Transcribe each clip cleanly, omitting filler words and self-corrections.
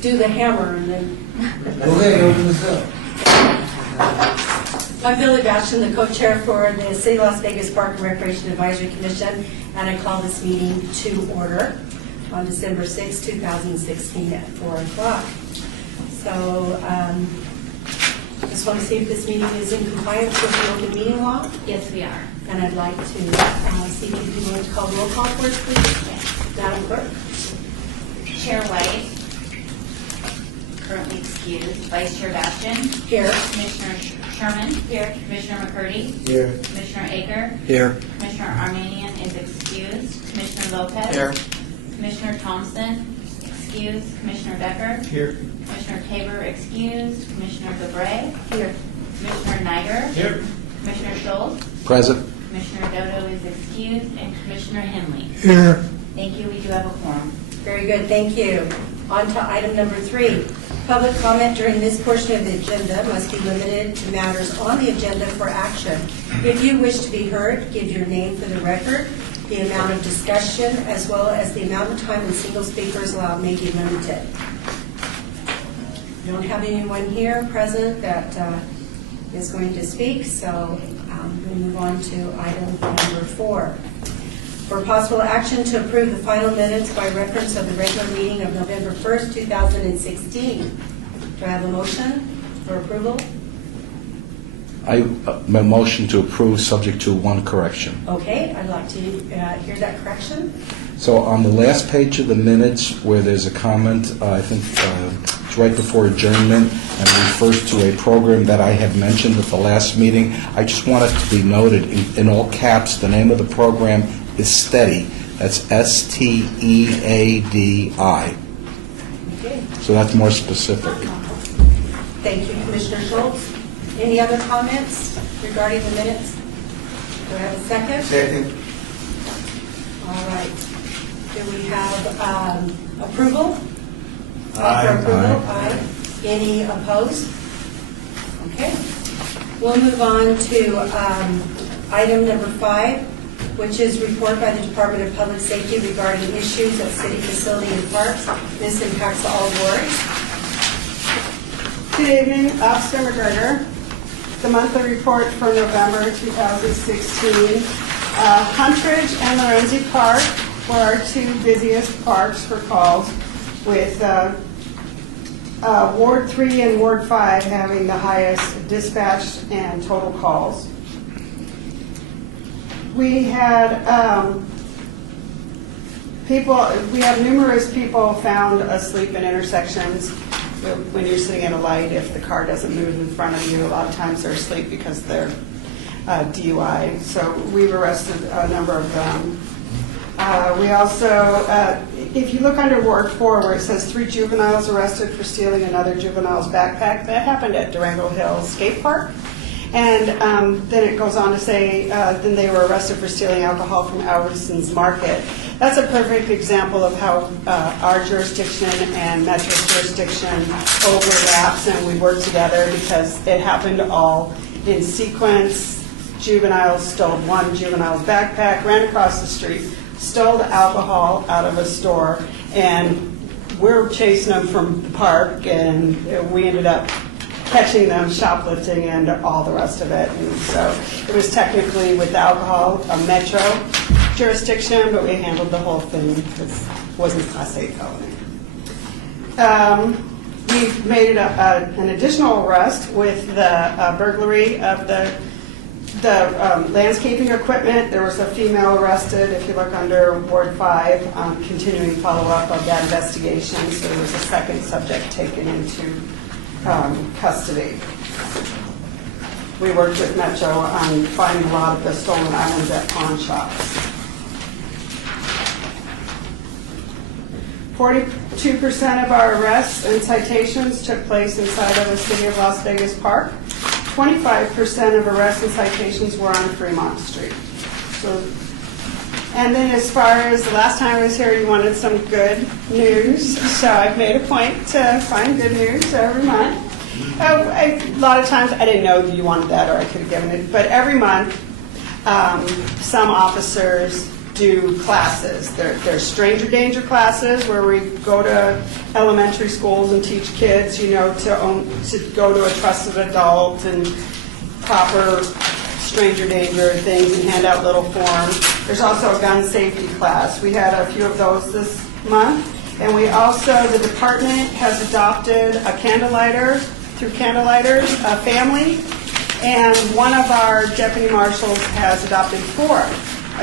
do the hammer and then. Go ahead, open this up. I'm Billy Bastian, the co-chair for the City of Las Vegas Park and Recreation Advisory Commission, and I call this meeting to order on December 6, 2016 at 4 o'clock. So, just want to see if this meeting is in compliance with the open meeting law. Yes, we are. And I'd like to see if you'd be willing to call roll call for us, please. Madam Clerk. Chair White, currently excused. Vice Chair Bastian. Here. Commissioner Sherman. Here. Commissioner McCurdy. Here. Commissioner Aker. Here. Commissioner Armanian is excused. Commissioner Lopez. Here. Commissioner Thompson, excused. Commissioner Becker. Here. Commissioner Tabor, excused. Commissioner Debray. Here. Commissioner Niger. Here. Commissioner Schultz. Present. Commissioner Dodo is excused. And Commissioner Henley. Here. Thank you. We do have a quorum. Very good, thank you. On to item number 3. Public comment during this portion of the agenda must be limited to matters on the agenda for action. If you wish to be heard, give your name for the record. The amount of discussion as well as the amount of time and single speakers allowed may be limited. We don't have anyone here present that is going to speak, so we'll move on to item number 4. For possible action to approve the final minutes by reference of the regular meeting of November 1st, 2016. Do I have a motion for approval? My motion to approve subject to one correction. Okay, I'd like to hear that correction. So on the last page of the minutes where there's a comment, I think it's right before adjournment and refers to a program that I had mentioned at the last meeting. I just want it to be noted in all caps, the name of the program is STEADI. That's STEADI. Okay, So that's more specific. thank you, Commissioner Schultz. Any other comments regarding the minutes? Do I have a second? Second. All right. Do we have approval? Aye. For approval? Aye. Any opposed? Okay. We'll move on to item number 5, which is report by the Department of Public Safety regarding issues at city facility and parks. This impacts all wards. Good evening, Officer McGregor. The monthly report for November 2016. Huntridge and Lorenzi Park were our 2 busiest parks for calls, with Ward 3 and Ward 5 having the highest dispatch and total calls. We had we have numerous people found asleep in intersections. When you're sitting at a light, if the car doesn't move in front of you, a lot of times they're asleep because they're DUI. So we've arrested a number of them. We also, if you look under Ward 4 where it says 3 juveniles arrested for stealing another juvenile's backpack, that happened at Durango Hills Skate Park. And then it goes on to say, then they were arrested for stealing alcohol from Albertson's Market. That's a perfect example of how our jurisdiction and Metro's jurisdiction overlaps, and we work together because it happened all in sequence. Juveniles stole one juvenile's backpack, ran across the street, stole the alcohol out of a store, and we're chasing them from the park, and we ended up catching them shoplifting and all the rest of it. And so it was technically with alcohol a Metro jurisdiction, but we handled the whole thing because it wasn't Class A felony. We've made an additional arrest with the burglary of the landscaping equipment. There was a female arrested, if you look under Ward 5, continuing follow-up of that investigation. So there was a second subject taken into custody. We worked with Metro on finding a lot of the stolen items at pawn shops. 42% of our arrests and citations took place inside of the City of Las Vegas Park. 25% of arrests and citations were on Fremont Street. And then as far as the last time I was here, you wanted some good news. So I've made a point to find good news every month. A lot of times I didn't know you wanted that, or I could have given it. But every month, some officers do classes. There's stranger danger classes where we go to elementary schools and teach kids, you know, to go to a trusted adult and proper stranger danger things and hand out little forms. There's also a gun safety class. We had a few of those this month. And we also, the department has adopted a candlelighter through Candlelighters, a family. And one of our deputy marshals has adopted 4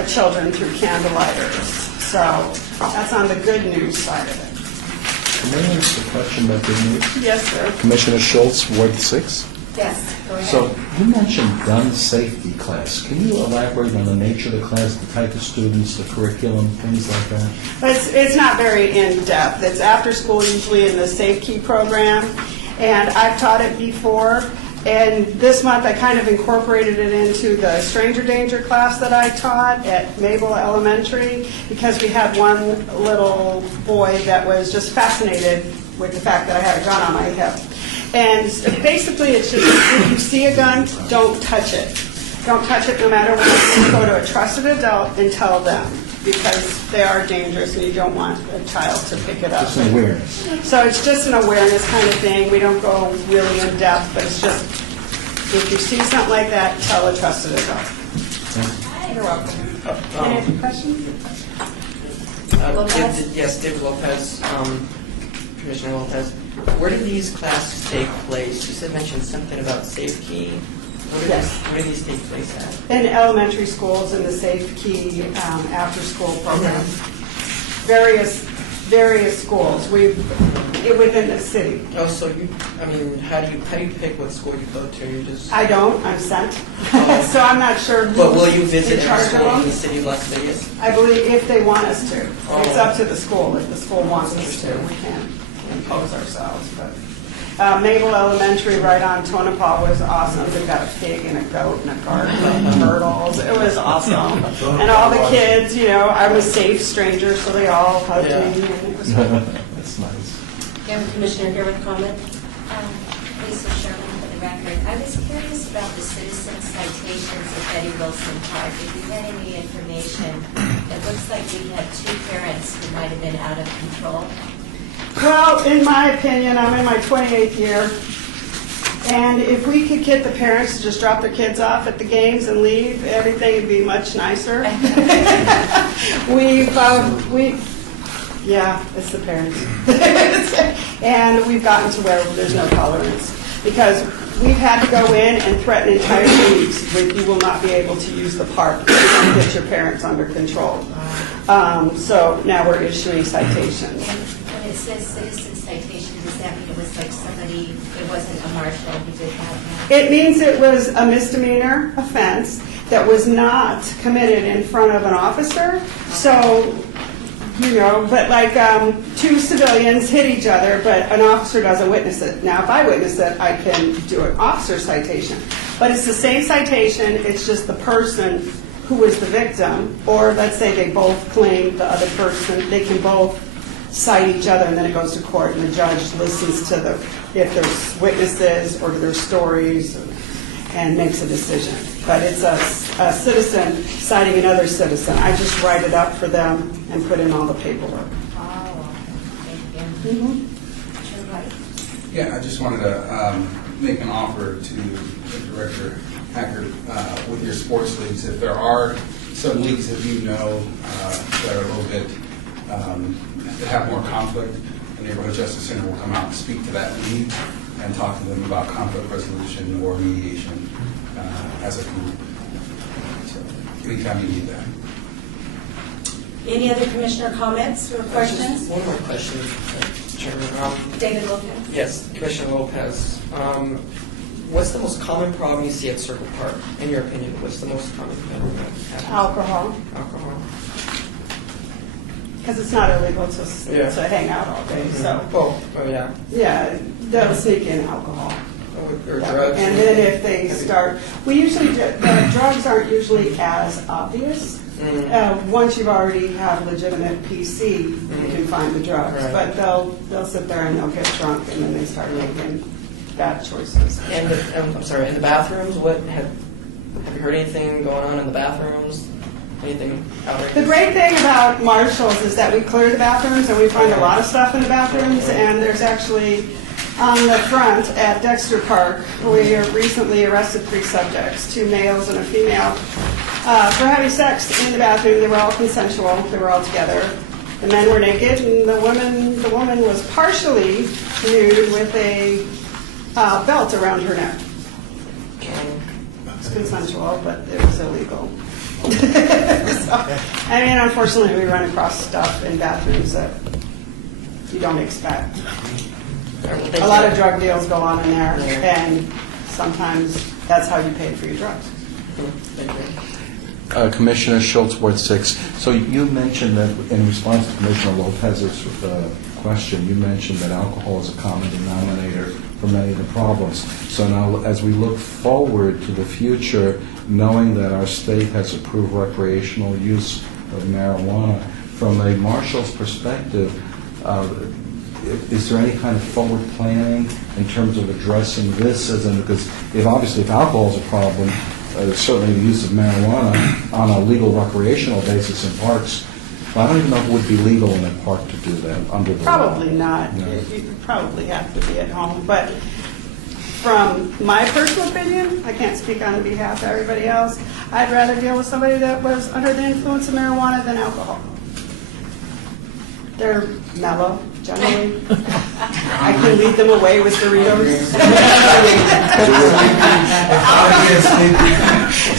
children through Candlelighters. So that's on the good news side of it. Can I ask a question about good news? Yes, sir. Commissioner Schultz, Ward 6. Yes, go ahead. So you mentioned gun safety class. Can you elaborate on the nature of the class, the type of students, the curriculum, things like that? It's not very in-depth. It's after school, usually in the Safe Key program. And I've taught it before. And this month, I kind of incorporated it into the stranger danger class that I taught at Mabel Elementary, because we had one little boy that was just fascinated with the fact that I had a gun on my hip. And basically, it's just, if you see a gun, don't touch it. Don't touch it no matter what. Go to a trusted adult and tell them, because they are dangerous and you don't want a child to pick it up. Just an awareness. So it's just an awareness kind of thing. We don't go really in depth, but it's just, if you see something like that, tell a trusted adult. You're welcome. Any other questions? Lopez? Yes, David Lopez, Commissioner Lopez. Where do these classes take place? You said mentioned something about Safe Key. Yes. Where do these take place at? In elementary schools, in the Safe Key after-school program. Various schools within the city. Oh, so how do you pick what school you go to? You just. I don't. I'm sent. Oh. So I'm not sure. But will you who's visit in every charge of school in them. the city of Las Vegas? I believe if they want us to. Oh. It's up to the school. If the school wants us to, we can't impose ourselves. But Mabel Elementary, right on Tonopah, was awesome. They got a pig and a goat and a garden and turtles. It was awesome. And all the kids, you know, I was safe stranger, so they all hugged Yeah. me. And it was cool. That's nice. You have a commissioner here with a comment? Lisa Sherman for the record. I was curious about the citizen citations at Betty Wilson Park. If you had any information, it looks like we had 2 parents who might have been out of control. Well, in my opinion, I'm in my 28th year, and if we could get the parents to just drop their kids off at the games and leave, everything would be much nicer. Yeah, it's the parents. And we've gotten to where there's no tolerance, because we've had to go in and threaten entire leagues with, you will not be able to use the park if you don't get your parents under control. So now we're issuing citations. And when it says citizen citation, does that mean it was like somebody, it wasn't a marshal who did that? It means it was a misdemeanor offense that was not committed in front of an officer. So, you know, but like 2 civilians hit each other, but an officer doesn't witness it. Now, if I witness it, I can do an officer citation. But it's the same citation, it's just the person who was the victim, or let's say they both claim the other person, they can both cite each other, and then it goes to court, and the judge listens to if there's witnesses or there's stories, and makes a decision. But it's a citizen citing another citizen. I just write it up for them and put in all the paperwork. Oh, thank you. Sure, right. Yeah, I just wanted to make an offer to Director Hackert with your sports leagues. If there are some leagues that you know that are a little bit, that have more conflict, the Neighborhood Justice Center will come out and speak to that league and talk to them about conflict resolution or mediation as a group. So anytime you need that. Any other commissioner comments or questions? Just one more question, Chairman. David Lopez? Yes, Commissioner Lopez. What's the most common problem you see at Circle Park? In your opinion, what's the most common problem that happens? Alcohol, Alcohol. because it's not illegal to hang out all day. So, Oh, yeah. yeah, they'll sneak in alcohol. Or drugs. And then if they start, the drugs aren't usually as obvious. Once you've already have legitimate PC, you can find the drugs. Right. But they'll sit there and they'll get drunk, and then they start making bad choices. And I'm sorry, in the bathrooms, what have you heard anything going on in the bathrooms? Anything outrageous? The great thing about Marshalls is that we clear the bathrooms and we find a lot of stuff in the bathrooms, and there's actually on the front at Dexter Park, we recently arrested 3 subjects, 2 males and a female, for having sex in the bathroom. They were all consensual. They were all together. The men were naked, and the woman was partially nude with a belt around her neck. It's consensual, but it was illegal. I mean, unfortunately, we run across stuff in bathrooms that you don't expect. A lot of drug deals go on in there, and sometimes that's how you pay for your drugs. Thank you. Commissioner Schultz, Ward 6. So you mentioned that in response to Commissioner Lopez's question, you mentioned that alcohol is a common denominator for many of the problems. So now, as we look forward to the future, knowing that our state has approved recreational use of marijuana, from a marshal's perspective, is there any kind of forward planning in terms of addressing this? Because if alcohol is a problem, certainly the use of marijuana on a legal recreational basis in parks, I don't even know if it would be legal in a park to do that under the law. Probably not. No. You probably have to be at home. But from my personal opinion, I can't speak on behalf of everybody else, I'd rather deal with somebody that was under the influence of marijuana than alcohol. They're mellow, generally. I can lead them away with Doritos.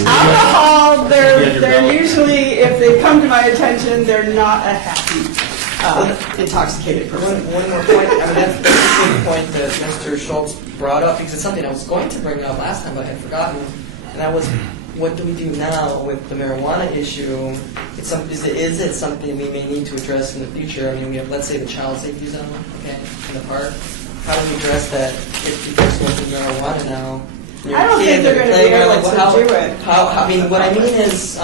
Alcohol, they're usually, if they come to my attention, they're not a happy, intoxicated person. One more point. I mean, that's a good point that Mr. Schultz brought up, because it's something I was going to bring up last time, but I had forgotten. And that was, what do we do now with the marijuana issue? Is it something we may need to address in the future? I mean, we have, let's say, the child safety zone, okay, in the park. How do we address that if people smoking marijuana now? I don't think they're going to be able to do it. I mean, what I mean is,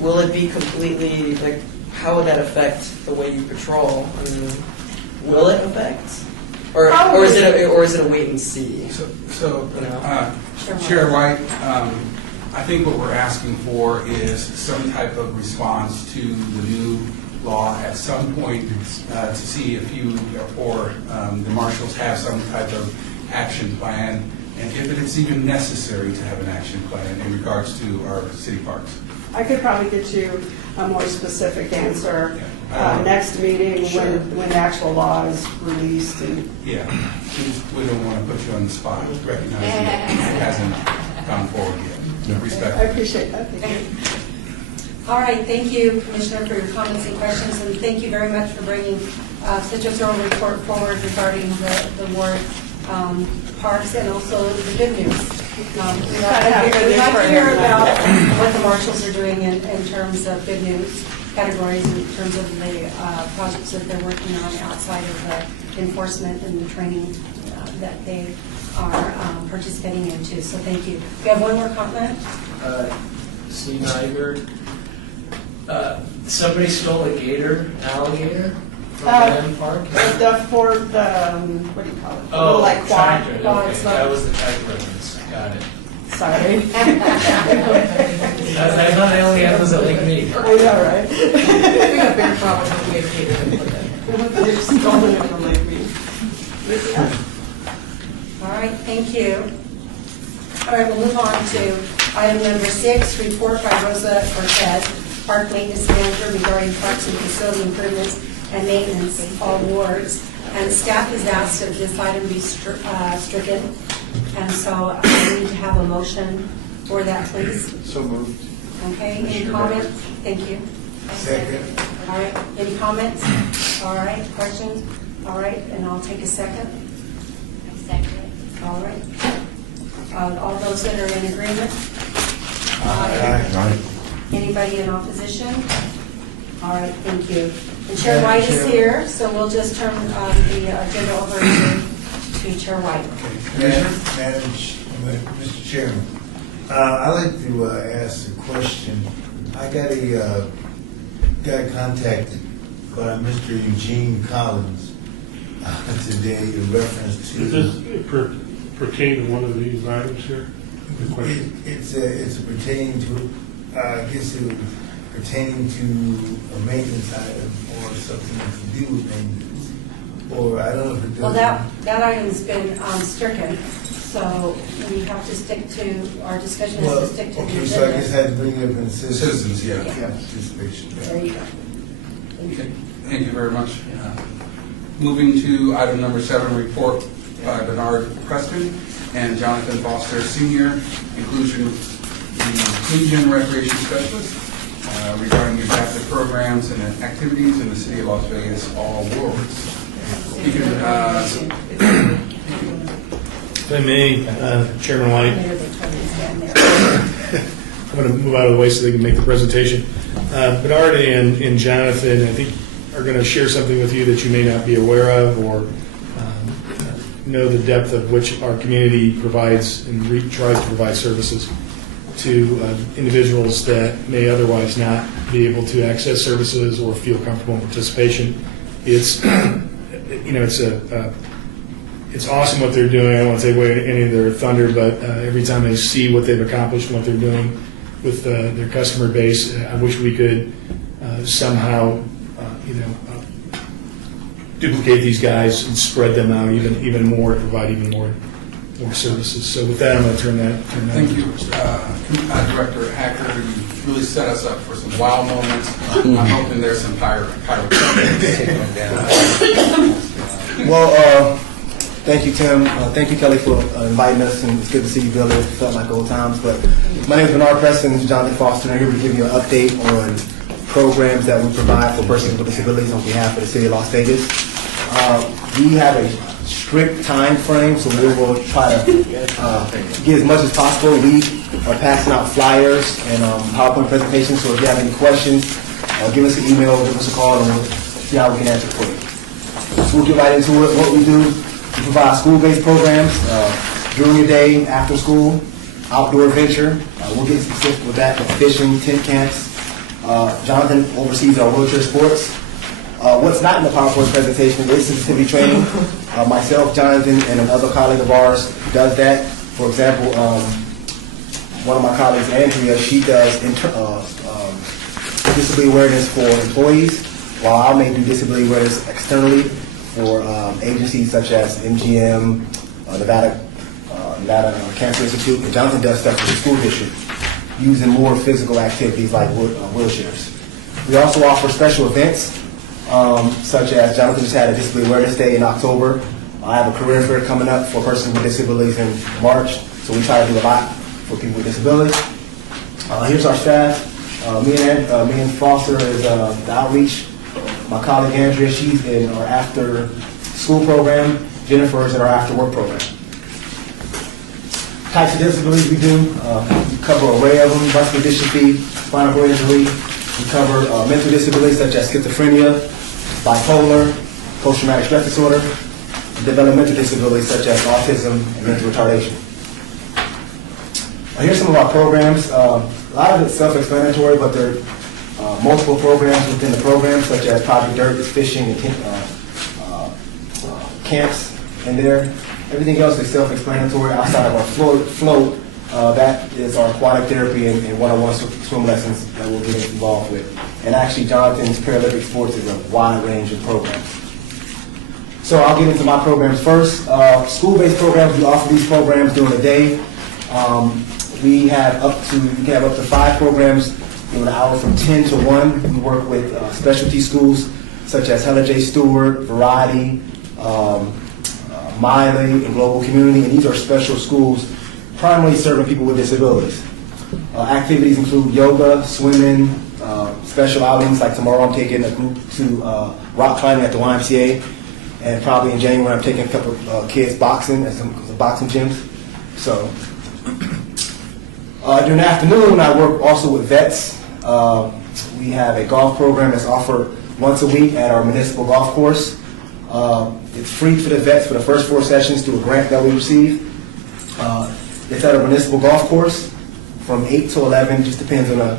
will it be completely, like, how would that affect the way you patrol? I mean, will it affect? Or is it a wait and see? Chair White, I think what we're asking for is some type of response to the new law at some point to see if you or the marshals have some type of action plan, and if it's even necessary to have an action plan in regards to our city parks. I could probably get you a more specific answer next meeting when the actual law is released. Yeah, we don't want to put you on the spot, recognizing that it hasn't gone forward yet. Respect. I appreciate that. Thank you. All right, thank you, Commissioner, for your comments and questions, and thank you very much for bringing such a thorough report forward regarding the ward parks and also the good news. We'd like to hear about what the marshals are doing in terms of good news categories, in terms of the projects that they're working on outside of the enforcement and the training that they are participating into. So thank you. We have one more comment. Steve Nyberg. Somebody stole a alligator from the park. What do you call it? Oh, like quad. tractor. quad Okay, stuff. that was the tractor reference. Got it. Sorry. I thought I only had those at Lake Mead. I know, right? We have bigger problems with the educated than that. They've stolen it from Lake Mead. All right, thank you. All right, we'll move on to item number 6, report by Rosa Cortez, Park Maintenance Manager regarding parks and facility improvements and maintenance, all wards. And staff has asked that this item be stricken. And so I need to have a motion for that, please. So moved. Okay, any comments? Thank you. Second. All right, any comments? All right, questions? All right, and I'll take a second. I second it. All right. All those that are in agreement? Aye. Anybody in opposition? All right, thank you. And Chair White is here, so we'll just turn the agenda over to Chair White. Mr. Chairman, I'd like to ask a question. I got contacted by Mr. Eugene Collins today in reference to. Does this pertain to one of these items here? The question? It's pertaining to I guess it was pertaining to a maintenance item or something to do with maintenance. Or I don't know if it does. Well, that item's been stricken, so we have to stick to, our discussion is to stick to the okay, so I guess I agenda. had to bring it up in Citizens, yeah. Participation. There you go. Okay, thank you very much. Moving to item number 7, report by Bernard Preston and Jonathan Foster Sr., inclusion recreation specialist, regarding the adaptive programs and activities in the city of Las Vegas All Worlds. You can, If I may, Chairman White, Later they told me to stand there. I'm going to move out of the way so they can make the presentation. Bernard and Jonathan, I think, are going to share something with you that you may not be aware of or know the depth of which our community provides and tries to provide services to individuals that may otherwise not be able to access services or feel comfortable in participation. It's, it's awesome what they're doing. I don't want to take away any of their thunder, but every time I see what they've accomplished and what they're doing with their customer base, I wish we could somehow, duplicate these guys and spread them out even more, provide even more services. So with that, I'm going to turn that. thank you, Director Hacker. You really set us up for some wow moments. I'm hoping there's some Well, thank you, Tim. Thank you, Kelly, for inviting us, and it's good to see you, Billy. It felt like old times. But my name is Bernard Preston. This is Jonathan Foster, and I'm here to give you an update on programs that we provide for persons with disabilities on behalf of the city of Las Vegas. We have a strict time frame, so we will try to get as much as possible. We are passing out flyers and PowerPoint presentations, so if you have any questions, give us an email, give us a call, and we'll see how we can answer for you. So we'll get right into it. What we do, we provide school-based programs during the day, after school, outdoor adventure. We'll get specific with that, like fishing, tent camps. Jonathan oversees our wheelchair sports. What's not in the PowerPoint presentation is sensitivity training. Myself, Jonathan, and another colleague of ours does that. For example, one of my colleagues, Andrea, she does disability awareness for employees, while I may do disability awareness externally for agencies such as MGM, Nevada Cancer Institute, and Jonathan does stuff for the school district using more physical activities like wheelchairs. We also offer special events, such as Jonathan just had a Disability Awareness Day in October. I have a career fair coming up for persons with disabilities in March, so we try to do a lot for people with disabilities. Here's our staff. Me and Foster is the outreach. My colleague Andrea, she's in our after school program. Jennifer is in our after work program. Types of disabilities we do, we cover an array of them: muscular dystrophy, spinal cord injury. We cover mental disabilities such as schizophrenia, bipolar, post-traumatic stress disorder, and developmental disabilities such as autism and mental retardation. Here's some of our programs. A lot of it's self-explanatory, but there are multiple programs within the program, such as Project Dirt, is fishing, and camps in there. Everything else is self-explanatory outside of our float. That is our aquatic therapy and one-on-one swim lessons that we'll get involved with. And actually, Jonathan's Paralympic Sports is a wide range of programs. So I'll get into my programs first. School-based programs, we offer these programs during the day. We can have up to 5 programs in an hour from 10 to 1. We work with specialty schools such as Helen J. Stewart, Variety, Miley, and Global Community, and these are special schools primarily serving people with disabilities. Activities include yoga, swimming, special outings, like tomorrow I'm taking a group to rock climbing at the YMCA, and probably in January I'm taking a couple of kids boxing at some boxing gyms. So during the afternoon I work also with vets. We have a golf program that's offered once a week at our municipal golf course. It's free for the vets for the first 4 sessions through a grant that we receive. It's at a municipal golf course from 8 to 11, just depends on the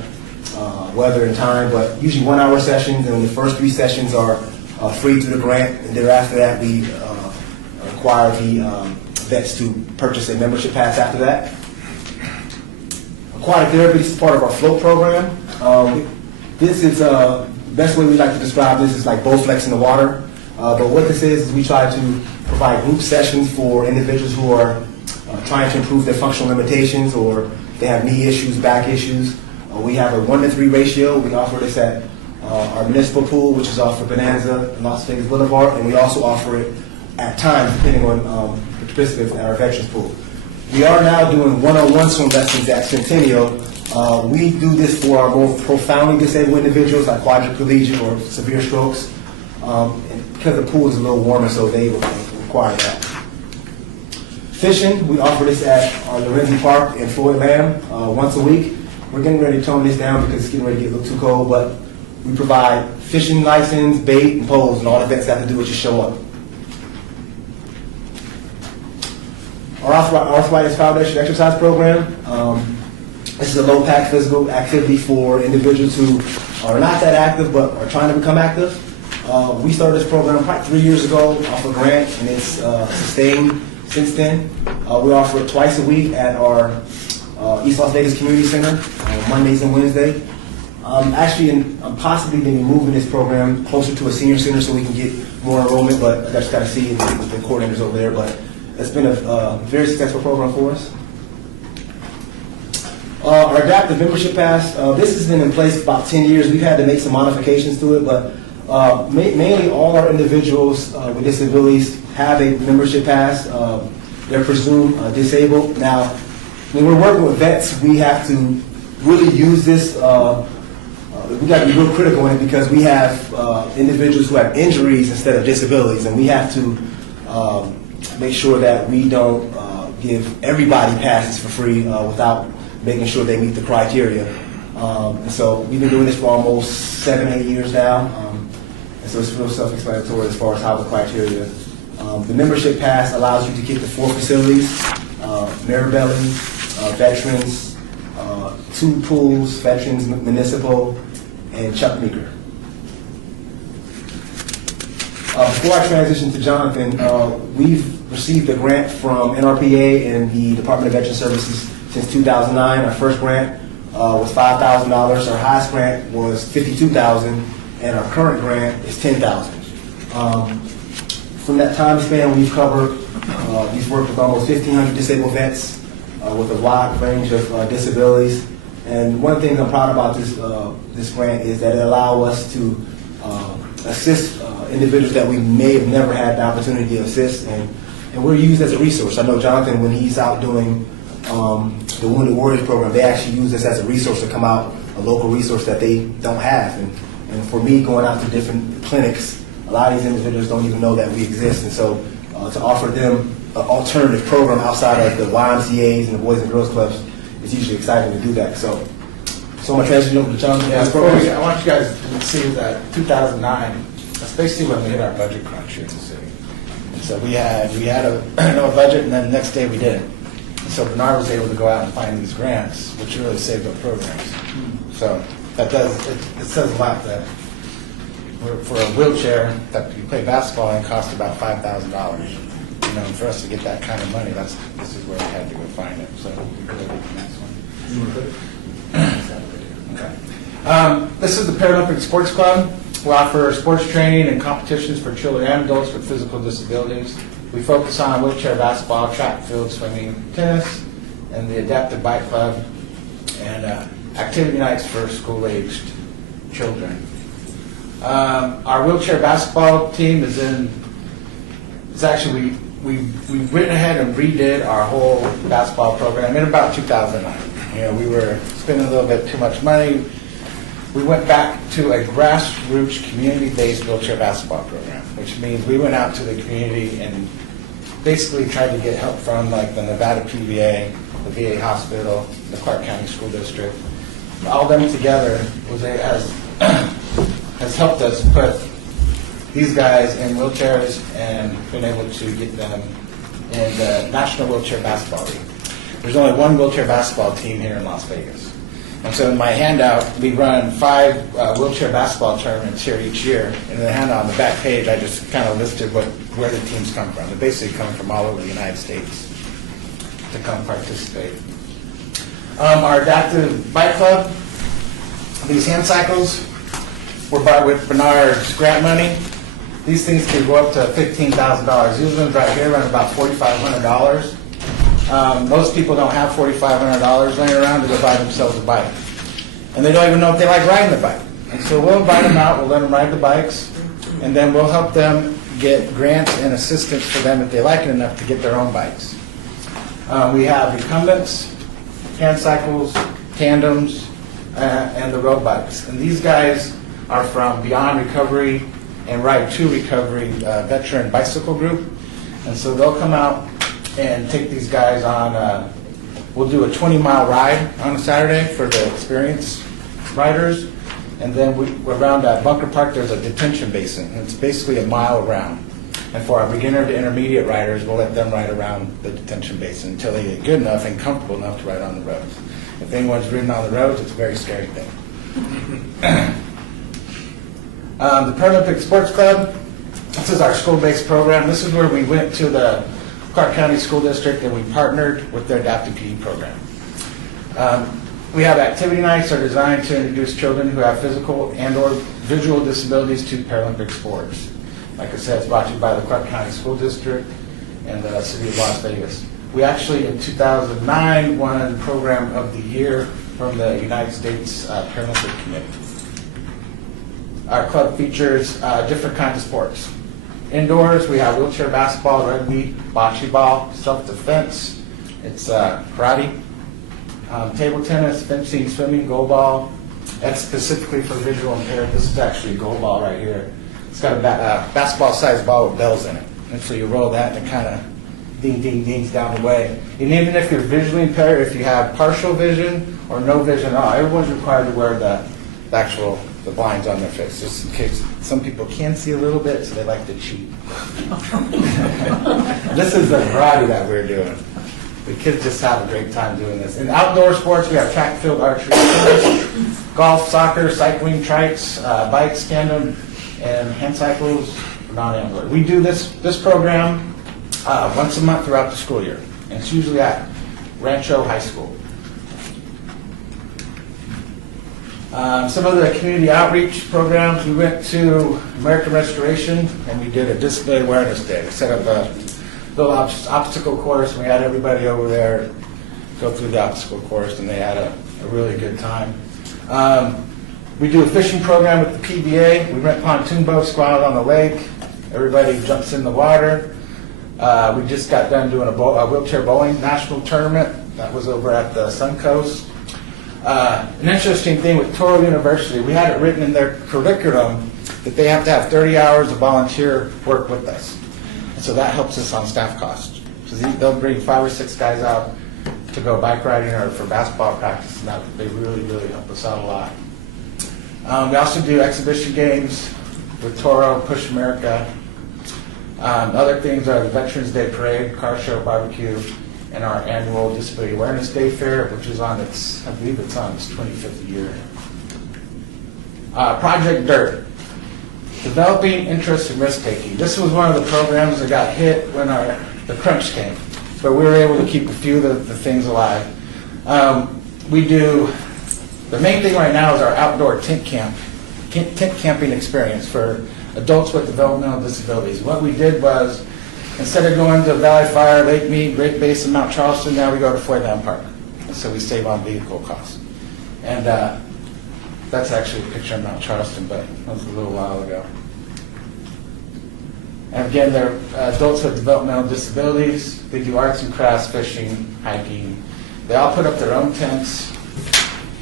weather and time, but usually 1-hour sessions, and the first 3 sessions are free through the grant, and thereafter that we require the vets to purchase a membership pass after that. Aquatic therapy is part of our float program. This is best way we like to describe this is like Bowflex in the water. But what this is we try to provide group sessions for individuals who are trying to improve their functional limitations, or they have knee issues, back issues. We have a 1-to-3 ratio. We offer this at our municipal pool, which is off of Bonanza and Las Vegas Boulevard, and we also offer it at times, depending on the participants at our veterans pool. We are now doing one-on-one swim lessons at Centennial. We do this for our more profoundly disabled individuals, like quadriplegic or severe strokes, and because the pool is a little warmer, so they require that. Fishing, we offer this at our Lorenzi Park in Floyd Lamb once a week. We're getting ready to tone this down because it's getting ready to get a little too cold, but we provide fishing license, bait, and poles, and all the events that have to do with just show up. Our Arthritis Foundation exercise program. This is a low-pack physical activity for individuals who are not that active but are trying to become active. We started this program probably 3 years ago off a grant, and it's sustained since then. We offer it twice a week at our East Las Vegas Community Center, Mondays and Wednesdays. I'm possibly maybe moving this program closer to a senior center so we can get more enrollment, but I just got to see with the coordinators over there. But it's been a very successful program for us. Our adaptive membership pass, this has been in place for about 10 years. We've had to make some modifications to it, but mainly all our individuals with disabilities have a membership pass. They're presumed disabled. Now, when we're working with vets, we have to really use this. We got to be real critical in it because we have individuals who have injuries instead of disabilities, and we have to make sure that we don't give everybody passes for free without making sure they meet the criteria. And so we've been doing this for almost 7-8 years now, and so it's real self-explanatory as far as how the criteria. The membership pass allows you to get to 4 facilities: Maribelli, Veterans, 2 pools, Veterans Municipal, and Chuck Meeker. Before I transition to Jonathan, we've received a grant from NRPA and the Department of Veteran Services since 2009. Our first grant was $5,000. Our highest grant was $52,000, and our current grant is $10,000. From that time span, we've covered, we've worked with almost 1,500 disabled vets with a wide range of disabilities. And one of the things I'm proud about this grant is that it allows us to assist individuals that we may have never had the opportunity to assist, and we're used as a resource. I know Jonathan, when he's out doing the Wounded Warriors program, they actually use this as a resource to come out, a local resource that they don't have. And for me, going out to different clinics, a lot of these individuals don't even know that we exist, and so to offer them an alternative program outside of the YMCAs and the Boys and Girls Clubs, it's usually exciting to do that. So I'm going to transition over to Jonathan. Yeah, I want you guys to see that 2009, that's basically when we hit our budget crunch here in the city. And so we had a budget, and then the next day we didn't. And so Bernard was able to go out and find these grants, which really saved up programs. So that it says a lot that for a wheelchair that you play basketball in costs about $5,000. You know, and for us to get that kind of money, this is where we had to go find it. So we could go to the next one. You want to put it? Okay. This is the Paralympic Sports Club. We offer sports training and competitions for children and adults with physical disabilities. We focus on wheelchair basketball, track, field, swimming, tennis, and the Adaptive Bike Club, and activity nights for school-aged children. Our wheelchair basketball team is actually, we went ahead and redid our whole basketball program in about 2009. You know, we were spending a little bit too much money. We went back to a grassroots community-based wheelchair basketball program, which means we went out to the community and basically tried to get help from like the Nevada PVA, the VA hospital, the Clark County School District. All them together has helped us put these guys in wheelchairs and been able to get them in the National Wheelchair Basketball League. There's only one wheelchair basketball team here in Las Vegas. And so in my handout, we run 5 wheelchair basketball tournaments here each year. And in the handout on the back page, I just kind of listed where the teams come from. They're basically coming from all over the United States to come participate. Our adaptive bike club, these hand cycles, were bought with Bernard's grant money. These things can go up to $15,000. These ones right here run about $4,500. Most people don't have $4,500 laying around to go buy themselves a bike. And they don't even know if they like riding the bike. And so we'll invite them out, we'll let them ride the bikes, and then we'll help them get grants and assistance for them if they like it enough to get their own bikes. We have recumbents, hand cycles, tandems, and the road bikes. And these guys are from Beyond Recovery and Ride to Recovery veteran bicycle group. And so they'll come out and take these guys on, we'll do a 20-mile ride on a Saturday for the experienced riders. And then around Bunker Park, there's a detention basin. And it's basically a mile around. And for our beginner to intermediate riders, we'll let them ride around the detention basin until they get good enough and comfortable enough to ride on the roads. If anyone's ridden on the roads, it's a very scary thing. The Paralympic Sports Club, this is our school-based program. This is where we went to the Clark County School District and we partnered with their adaptive PE program. We have activity nights that are designed to introduce children who have physical and or visual disabilities to Paralympic sports. Like I said, it's brought to you by the Clark County School District and the City of Las Vegas. We actually, in 2009, won Program of the Year from the United States Paralympic Committee. Our club features different kinds of sports. Indoors, we have wheelchair basketball, rugby, bocce ball, self-defense. It's karate, table tennis, fencing, swimming, goal ball. That's specifically for visual impaired. This is actually a goal ball right here. It's got a basketball-sized ball with bells in it. And so you roll that and it kind of ding, ding, dings down the way. And even if you're visually impaired, if you have partial vision or no vision at all, everyone's required to wear the blinds on their face, just in case some people can see a little bit, so they like to cheat. This is the karate that we're doing. The kids just have a great time doing this. In outdoor sports, we have track, field, archery, tennis, golf, soccer, cycling, trikes, bikes, tandem, and hand cycles, non-ambulatory. We do this program once a month throughout the school year, and it's usually at Rancho High School. Some of the community outreach programs, we went to American Restoration and we did a disability awareness day. We set up a little obstacle course and we had everybody over there go through the obstacle course and they had a really good time. We do a fishing program with the PBA. We rent pontoon boats, go out on the lake. Everybody jumps in the water. We just got done doing a wheelchair bowling national tournament. That was over at the Suncoast. An interesting thing with Toro University, we had it written in their curriculum that they have to have 30 hours of volunteer work with us. And so that helps us on staff costs. So they'll bring 5 or 6 guys out to go bike riding or for basketball practice, and that they really, really help us out a lot. We also do exhibition games with Toro, Push America. Other things are the Veterans Day Parade, car show, barbecue, and our annual Disability Awareness Day Fair, which is on its, I believe it's on its 25th year. Project DIRT, Developing Interest in Risk-Taking. This was one of the programs that got hit when the crunch came, but we were able to keep a few of the things alive. We do, the main thing right now is our outdoor tent camping experience for adults with developmental disabilities. What we did was, instead of going to Valley Fire, Lake Mead, Great Basin, Mount Charleston, now we go to Floydland Park. And so we save on vehicle costs. And that's actually a picture of Mount Charleston, but that was a little while ago. And again, they're adults with developmental disabilities. They do arts and crafts, fishing, hiking. They all put up their own tents,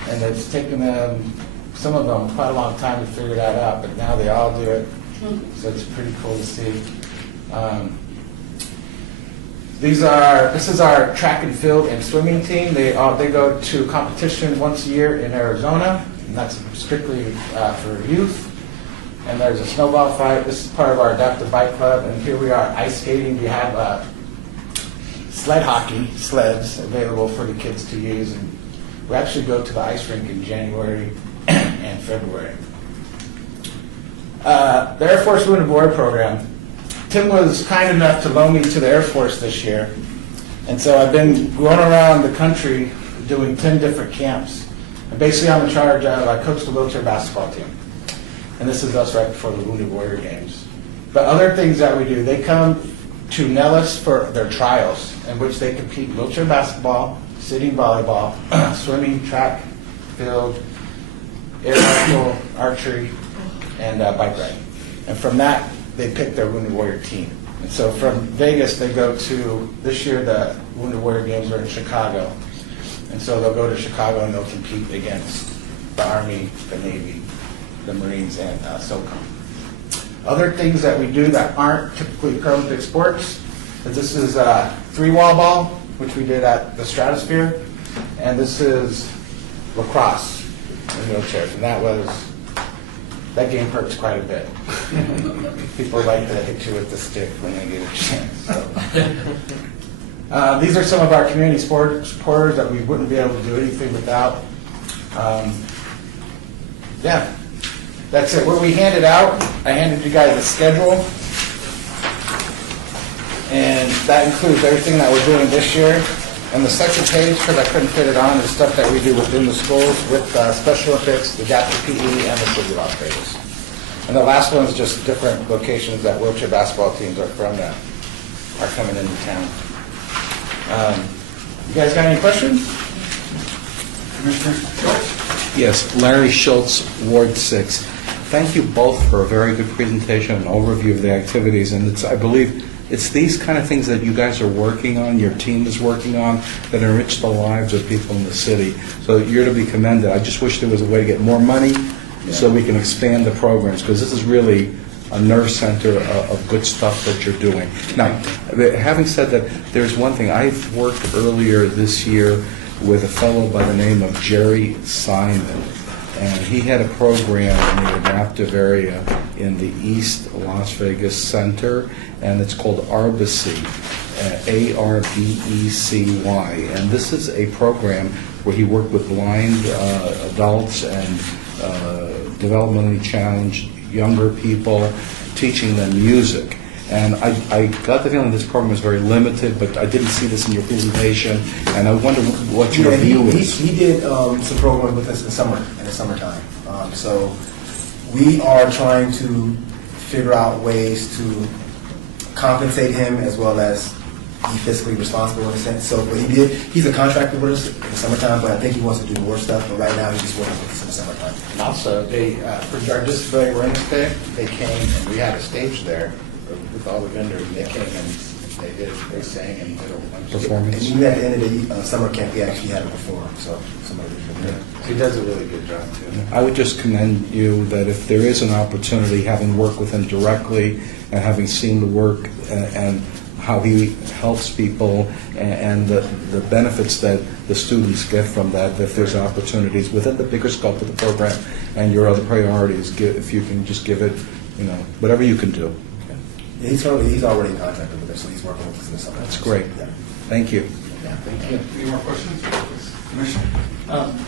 and it's taken them, some of them, quite a long time to figure that out, but now they all do it. So it's pretty cool to see. This is our track and field and swimming team. They go to competition once a year in Arizona, and that's strictly for youth. And there's a snowball fight. This is part of our adaptive bike club, and here we are ice skating. We have sled hockey sleds available for the kids to use, and we actually go to the ice rink in January and February. The Air Force Wounded Warrior Program. Tim was kind enough to loan me to the Air Force this year, and so I've been going around the country doing 10 different camps. And basically, I'm in charge of, I coach the wheelchair basketball team. And this is us right before the Wounded Warrior Games. But other things that we do, they come to Nellis for their trials, in which they compete wheelchair basketball, sitting volleyball, swimming, track, field, air rifle, archery, and bike riding. And from that, they pick their Wounded Warrior team. And so from Vegas, they go to, this year the Wounded Warrior Games are in Chicago. And so they'll go to Chicago and they'll compete against the Army, the Navy, the Marines, and SOCOM. Other things that we do that aren't typically Paralympic sports, is this is three-wall ball, which we did at the Stratosphere, and this is lacrosse in wheelchairs, and that game hurts quite a bit. People like to hit you with the stick when they get a chance. So. These are some of our community supporters that we wouldn't be able to do anything without. Yeah, that's it. What we handed out, I handed you guys a schedule, and that includes everything that we're doing this year. And the second page, because I couldn't fit it on, is stuff that we do within the schools with Special Olympics, the adaptive PE, and the City of Las Vegas. And the last one is just different locations that wheelchair basketball teams are from that are coming into town. You guys got any questions? Commissioner Schultz? Yes, Larry Schultz, Ward 6. Thank you both for a very good presentation and overview of the activities. And I believe it's these kind of things that you guys are working on, your team is working on, that enrich the lives of people in the city. So you're to be commended. I just wish there was a way to get more money so we can expand the programs, because this is really a nerve center of good stuff that you're doing. Now, having said that, there's one thing. I've worked earlier this year with a fellow by the name of Jerry Simon, and he had a program in the adaptive area in the East Las Vegas Center, and it's called Arbeci, A-R-B-E-C-Y. And this is a program where he worked with blind adults and developmentally challenged younger people, teaching them music. And I got the feeling this program was very limited, but I didn't see this in your presentation, and I wonder what your view is. He did some programs with us in the summertime. So we are trying to figure out ways to compensate him as well as be fiscally responsible in a sense. So what he's a contractor with us in the summertime, but I think he wants to do more stuff, but right now he's just working with us in the summertime. And also, they, for our Disability Awareness Day, they came and we had a stage there with all the vendors, and they came and they sang and did a bunch of Performance. And even at the end of the summer camp, he actually had him perform. So somebody did. He does a really good job too. I would just commend you that if there is an opportunity, having worked with him directly and having seen the work and how he helps people and the benefits that the students get from that, if there's opportunities within the bigger scope of the program and your other priorities, if you can just give it, whatever you can do. Yeah, he's already in contact with us, so he's working with us in the summer. That's great. Yeah. Thank you. Yeah, thank you. Any more questions? Commissioner?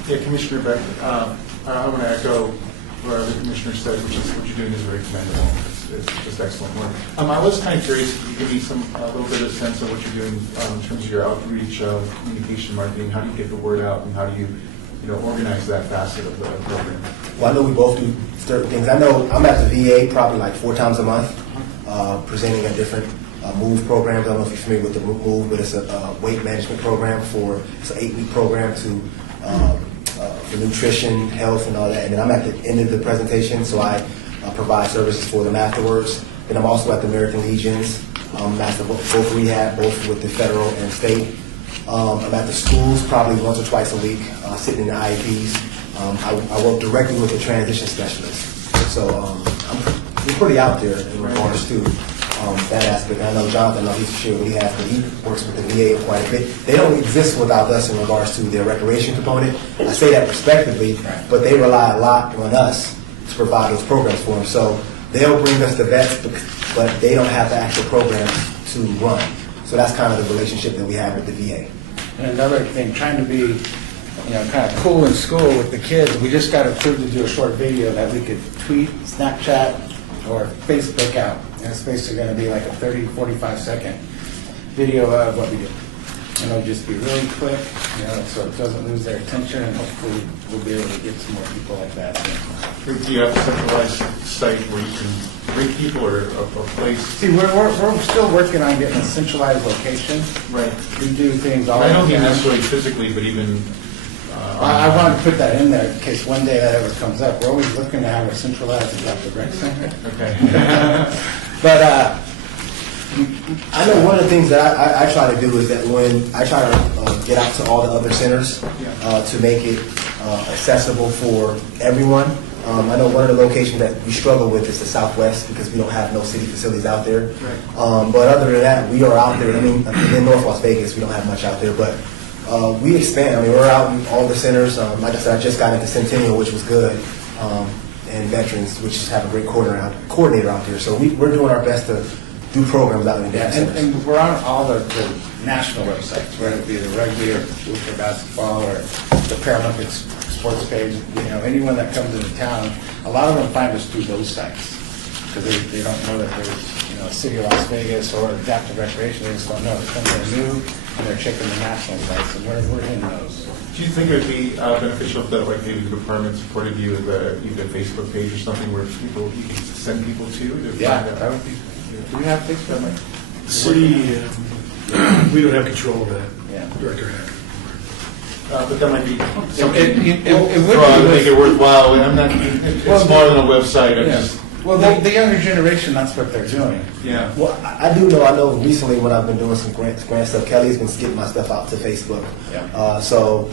Yeah, Commissioner Beck, I want to echo what the Commissioner said, which is what you're doing is very commendable. It's just excellent work. I was kind of curious if you could give me a little bit of sense of what you're doing in terms of your outreach, communication, marketing. How do you get the word out, and how do you organize that facet of the program? Well, I know we both do certain things. I know I'm at the VA probably like 4 times a month, presenting at different MOVE programs. I don't know if you're familiar with the MOVE, but it's a weight management program it's an 8-week program for nutrition, health, and all that. And then I'm at the end of the presentation, so I provide services for them afterwards. Then I'm also at the American Legions. I'm at both rehab, both with the federal and state. I'm at the schools probably once or twice a week, sitting in the IEPs. I work directly with the transition specialist. So we're pretty out there in regards to that aspect. I know Jonathan, he's sure what he has, but he works with the VA quite a bit. They don't exist without us in regards to their recreation component. I say that respectively, but they rely a lot on us to provide those programs for them. So they'll bring us the vets, but they don't have the actual programs to run. So that's kind of the relationship that we have with the VA. And another thing, trying to be kind of cool in school with the kids, we just got approved to do a short video that we could tweet, Snapchat, or Facebook out. And it's basically going to be like a 30, 45-second video of what we do. and it'll just be really quick, so it doesn't lose their attention, and hopefully we'll be able to get some more people like that. Do you have a centralized site where you can bring people or a place? See, we're still working on getting a centralized location. Right. We do things all I don't the mean time. necessarily physically, but even. I wanted to put that in there in case one day that ever comes up. We're always looking to have a centralized adaptive rec center. Okay. But I know one of the things that I try to do is that when I try to get out to all the other centers to make it accessible for everyone. I know one of the locations that we struggle with is the Southwest because we don't have no city facilities out there. Right. But other than that, we are out there. I mean, in North Las Vegas, we don't have much out there, but we expand. I mean, we're out in all the centers. Like I said, I just got into Centennial, which was good, and Veterans, which have a great coordinator out there. So we're doing our best to do programs out in the And, centers. and we're on all the national websites, whether it be the rugby or Ultra basketball or the Paralympics sports page. Anyone that comes into town, a lot of them find us through those sites because they don't know that there's a City of Las Vegas or adaptive recreation. They just don't know. They come there new and they're checking the national sites, and we're in those. Do you think it would be beneficial if like maybe the department supported you with even a Facebook page or something where you can send people to? Yeah, that would be. Do we have Facebook? City, we don't have control of that. Yeah. Director Hacker. But that might be something It would to be make it worthwhile. I'm not. It's more than a website. I just. Well, the younger generation, that's what they're doing. Yeah. Well, I do know. I know recently when I've been doing some grant stuff, Kelly's been getting my stuff out to Facebook. Yeah. So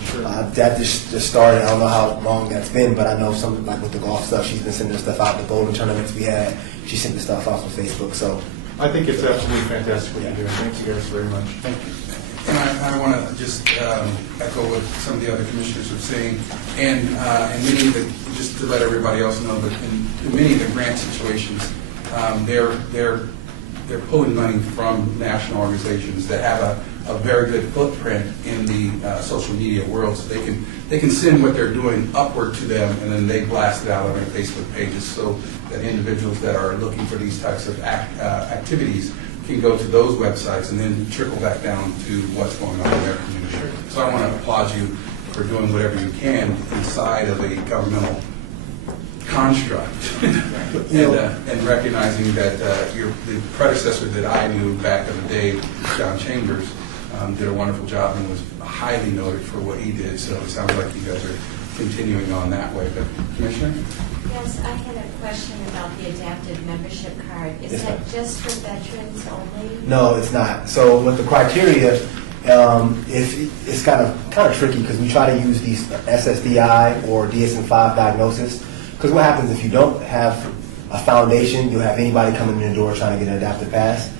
that just started. I don't know how long that's been, but I know some like with the golf stuff, she's been sending the stuff out. The bowling tournaments we had, she sent the stuff out to Facebook. So I think it's absolutely fantastic what you're doing. Thank you guys very much. Thank you. And I want to just echo what some of the other commissioners are saying, and many of the, just to let everybody else know, but in many of the grant situations, they're pulling money from national organizations that have a very good footprint in the social media world, so they can send what they're doing upward to them, and then they blast it out on their Facebook pages, so that individuals that are looking for these types of activities can go to those websites and then trickle back down to what's going on in their community. So I want to applaud you for doing whatever you can inside of a governmental construct and recognizing that the predecessor that I knew back in the day, John Chambers, did a wonderful job and was highly noted for what he did. So it sounds like you guys are continuing on that way. But Commissioner? Yes, I had a question about the adaptive membership card. Is Yes, that ma'am. just for veterans only? no, it's not. So with the criteria, it's kind of tricky because we try to use these SSDI or DSM-5 diagnosis. Because what happens if you don't have a foundation, you'll have anybody coming in the door trying to get an adaptive pass.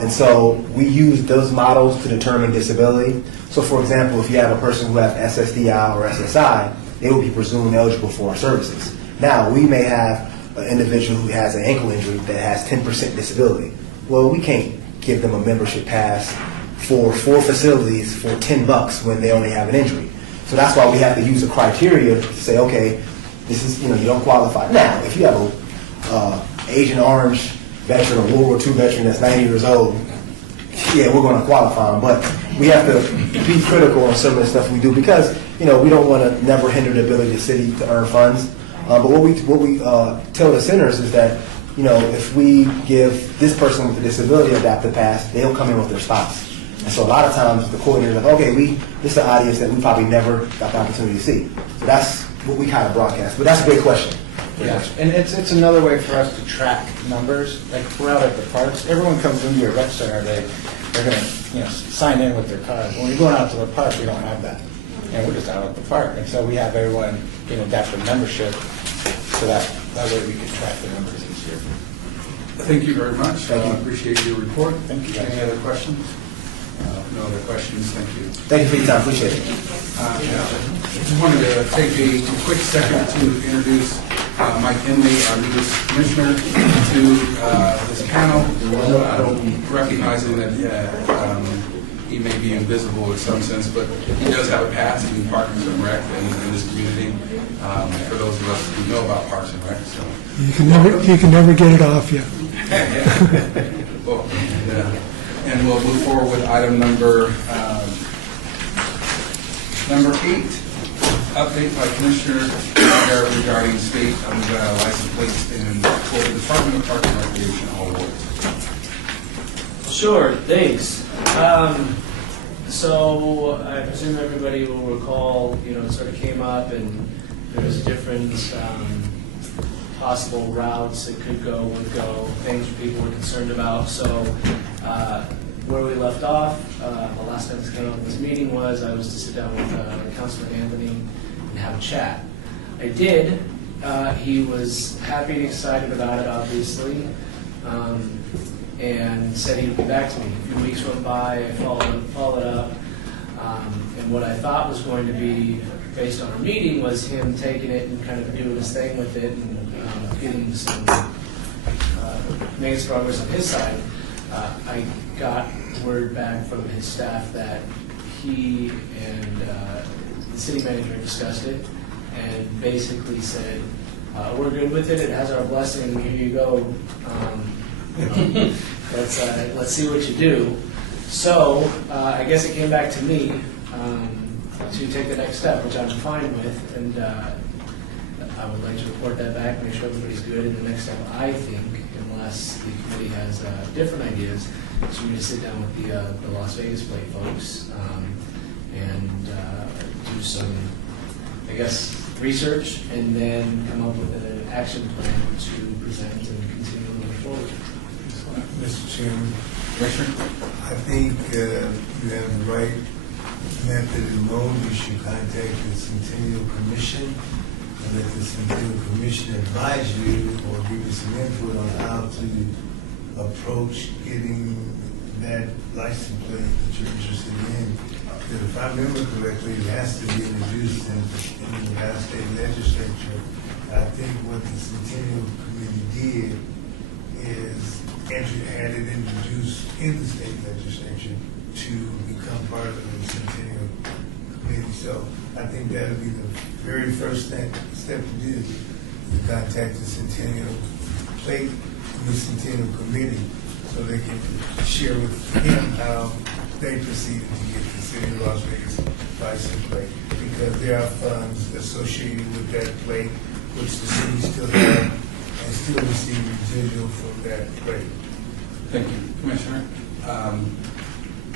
And so we use those models to determine disability. So for example, if you have a person who has SSDI or SSI, they will be presumed eligible for our services. Now, we may have an individual who has an ankle injury that has 10% disability. Well, we can't give them a membership pass for 4 facilities for $10 when they only have an injury. So that's why we have to use a criteria to say, okay, this is, you don't qualify. Now, if you have a Agent Orange veteran or World War II veteran that's 90 years old, yeah, we're going to qualify them. But we have to be critical on some of the stuff we do because, we don't want to never hinder the ability of the city to earn funds. But what we tell the centers is that, if we give this person with a disability adaptive pass, they'll come in with their spouse. And so a lot of times the coordinator is like, okay, this is an audience that we probably never got the opportunity to see. So that's what we kind of broadcast. But that's a great question. Yeah, and it's another way for us to track numbers. Like we're out at the parks, everyone comes into your rec center, they're going to sign in with their card. When you're going out to the park, we don't have that, and we're just out at the park. And so we have everyone get adaptive membership, so that way we can track the numbers easier. Thank you very much. Thank you. I appreciate your report. Thank you, guys. Any other questions? No other questions. Thank you. Thank you for your time. Appreciate it. Just wanted to take a quick second to introduce Mike Henley, our newest commissioner, to this panel. Recognizing that he may be invisible in some sense, but he does have a past in Parks and Rec in this community. For those of us who know about Parks and Rec, so You can never get it off you. well, and we'll move forward with item number Number 8, update by Commissioner O'Hara regarding state license plates for the Department of Parks and Recreation all awards. Sure, thanks. So I presume everybody will recall, it sort of came up and there was different possible routes that could go, would go, things people were concerned about. So where we left off, the last time this came up in this meeting was I was to sit down with Councilman Anthony and have a chat. I did. He was happy and excited about it, obviously. And said he'd be back to me. A few weeks went by, I followed up, and what I thought was going to be, based on our meeting, was him taking it and kind of doing his thing with it and getting some, making some progress on his side. I got word back from his staff that he and the city manager discussed it and basically said, we're good with it, it has our blessing, here you go. Let's see what you do. So I guess it came back to me to take the next step, which I'm fine with, and I would like to report that back, make sure everybody's good. And the next step, I think, unless the committee has different ideas, is for me to sit down with the Las Vegas plate folks and do some, I guess, research, and then come up with an action plan to present and continue moving forward. Mr. Chairman, Commissioner? I think you have the right method alone. You should contact the Centennial Commission and let the Centennial Commission advise you or give you some input on how to approach getting that license plate that you're interested in. Because if I remember correctly, it has to be introduced in the United States Legislature. I think what the Centennial Committee did is had it introduced in the state legislature to become part of the Centennial Committee. So I think that would be the very first step to do, to contact the Centennial Plate, the Centennial Committee, so they can share with him how they proceeded to get the city of Las Vegas license plate, because there are funds associated with that plate, which the city still has and still receive residual from that plate. Thank you, Commissioner.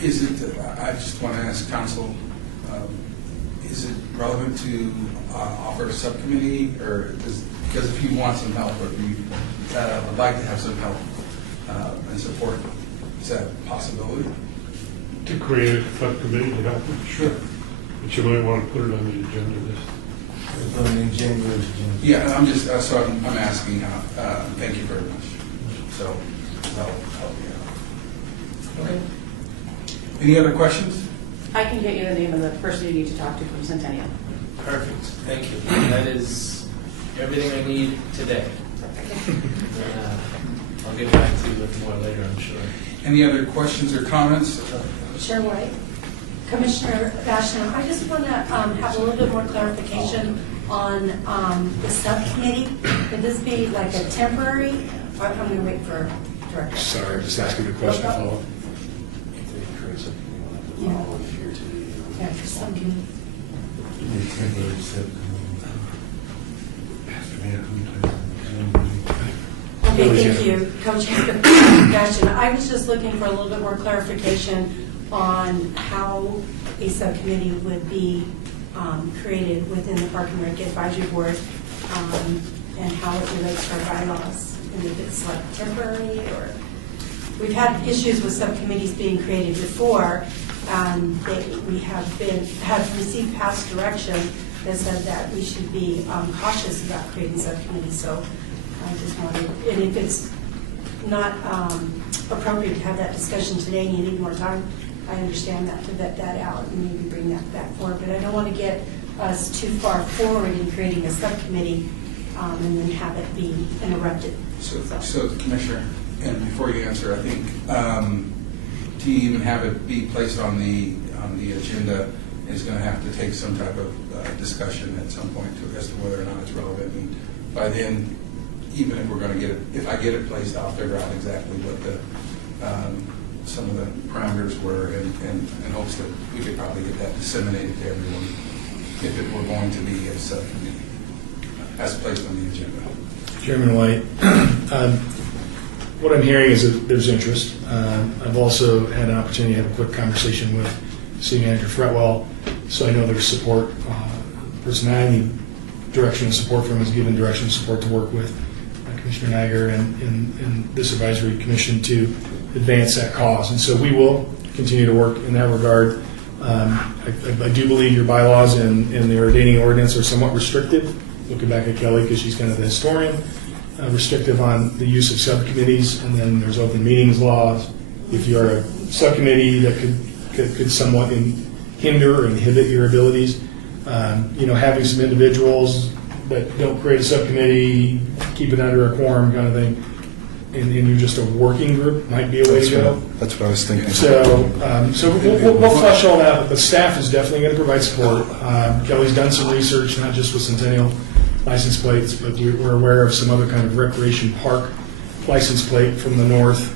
Is it, I just want to ask council, is it relevant to offer a subcommittee, or because if you want some help, or if you would like to have some help and support, is that a possibility? To create a subcommittee to help them? Sure. But you might want to put it on the agenda list. It's on the January agenda. Yeah, I'm just, so I'm asking, thank you very much. So, that'll help you out. Okay. Any other questions? I can get you the name of the person you need to talk to from Centennial. Perfect. Thank you. That is everything I need today. I'll get back to you with more later, I'm sure. Any other questions or comments? Chair White, Commissioner Vashon, I just want to have a little bit more clarification on the subcommittee. Would this be like a temporary, or I'm going to wait for Director? Sorry, just asking the question. Follow up. Yeah, for subcommittee. The temporary subcommittee. Okay, thank you, Co-Chair Vashon. I was just looking for a little bit more clarification on how a subcommittee would be created within the Park and Rec Advisory Board and how it relates to our bylaws, and if it's like temporary or... We've had issues with subcommittees being created before. We have received past direction that said that we should be cautious about creating subcommittees. So I just wanted, and if it's not appropriate to have that discussion today and you need more time, I understand that, to vet that out and maybe bring that back forward. But I don't want to get us too far forward in creating a subcommittee and then have it be interrupted. So Commissioner, and before you answer, I think to even have it be placed on the agenda is going to have to take some type of discussion at some point as to whether or not it's relevant. And by then, even if we're going to get it, if I get it placed, I'll figure out exactly what some of the parameters were in hopes that we could probably get that disseminated to everyone if it were going to be a subcommittee as placed on the agenda. Chairman White, what I'm hearing is that there's interest. I've also had an opportunity to have a quick conversation with City Manager Fretwell, so I know there's support. The person I need direction and support from is given direction and support to work with Commissioner Niger and this advisory commission to advance that cause. And so we will continue to work in that regard. I do believe your bylaws and the ordaining ordinance are somewhat restrictive. Looking back at Kelly, because she's kind of the historian, restrictive on the use of subcommittees, and then there's open meetings laws. If you're a subcommittee, that could somewhat hinder or inhibit your abilities. Having some individuals that don't create a subcommittee, keep it under a quorum kind of thing, and you're just a working group might be a way to go. That's what I was thinking. So we'll flesh all that, but the staff is definitely going to provide support. Kelly's done some research, not just with Centennial license plates, but we're aware of some other kind of recreation park license plate from the north.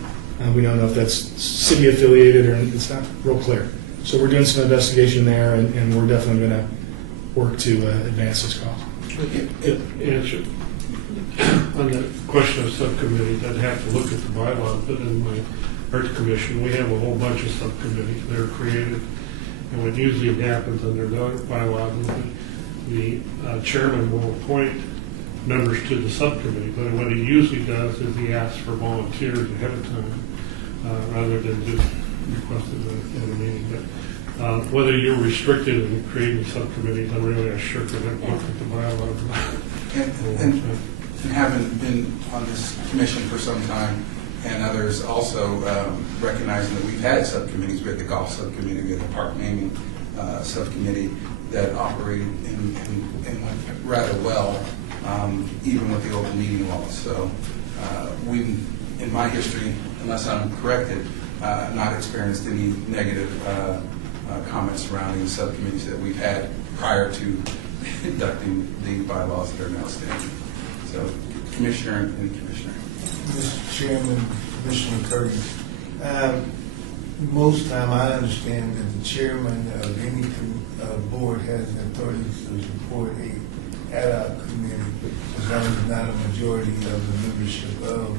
We don't know if that's city affiliated or it's not real clear. So we're doing some investigation there, and we're definitely going to work to advance this cause. Answer. On the question of subcommittees, I'd have to look at the bylaws, but in my Arts Commission, we have a whole bunch of subcommittees that are created. And what usually happens under the bylaws is the chairman will appoint members to the subcommittee, but what he usually does is he asks for volunteers ahead of time, rather than just requested in a meeting. But whether you're restricted in creating subcommittees, I'm really not sure, because I've looked at the bylaws. And having been on this commission for some time, and others also recognizing that we've had subcommittees. We had the golf subcommittee, we had the park naming subcommittee that operated and went rather well, even with the open meeting laws. So we, in my history, unless I'm corrected, not experienced any negative comments surrounding the subcommittees that we've had prior to inducting the bylaws that are now standing. So, Commissioner and Commissioner. Mr. Chairman, Commissioner Curtis, most time I understand that the chairman of any board has the authority to report a ad hoc committee, as long as it's not a majority of the membership of,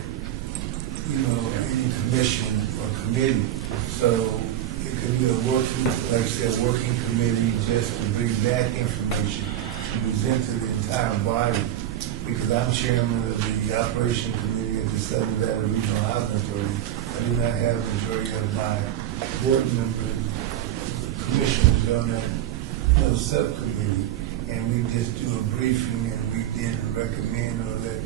any commission or committee. So it could be a working, like I said, working committee just to bring back information to present to the entire body. Because I'm chairman of the operation committee at the Southern Valley Regional Housing Authority. I do not have the majority of my board members, commissioners on that subcommittee. And we just do a briefing and we didn't recommend or let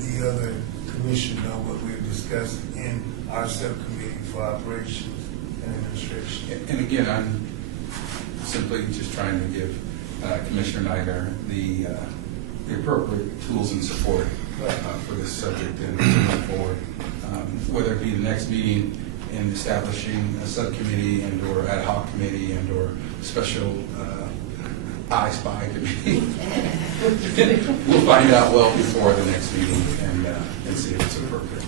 the other commission know what we've discussed in our subcommittee for operations and administration. And again, I'm simply just trying to give Commissioner Niger the appropriate tools and support for this subject and to move forward, whether it be the next meeting in establishing a subcommittee and or ad hoc committee and or special I Spy committee. We'll find out well before the next meeting and see if it's appropriate.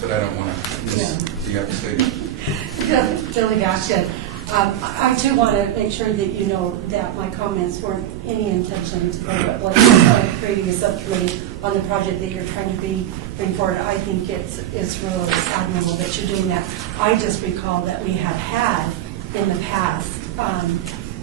But I don't want to miss the other statement. Billy Bastian. I too want to make sure that you know that my comments weren't any intention to creating a subcommittee on the project that you're trying to bring forward. I think it's really admirable that you're doing that. I just recall that we have had in the past